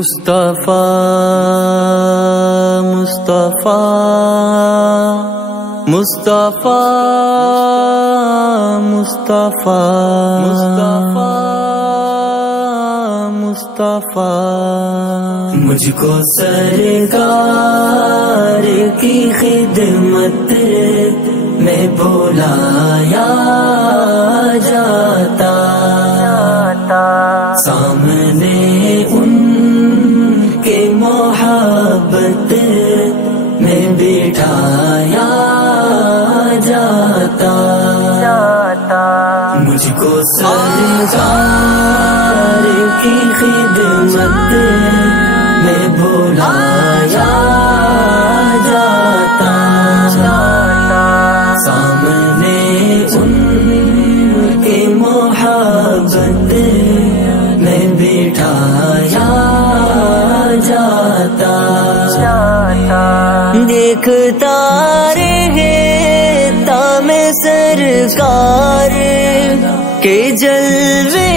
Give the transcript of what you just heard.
مصطفیٰ مصطفیٰ مصطفیٰ مصطفیٰ مصطفیٰ مجھ کو سرکار کی خدمت میں بلایا جاتا، سامنے ان کے محبت میں بٹھایا جاتا، مجھ کو سرکار کی خدمت میں بلایا جاتا، سامنے ان کے محبت میں بٹھایا جاتا، دیکھتا رہتا میں سرکار کے جلوے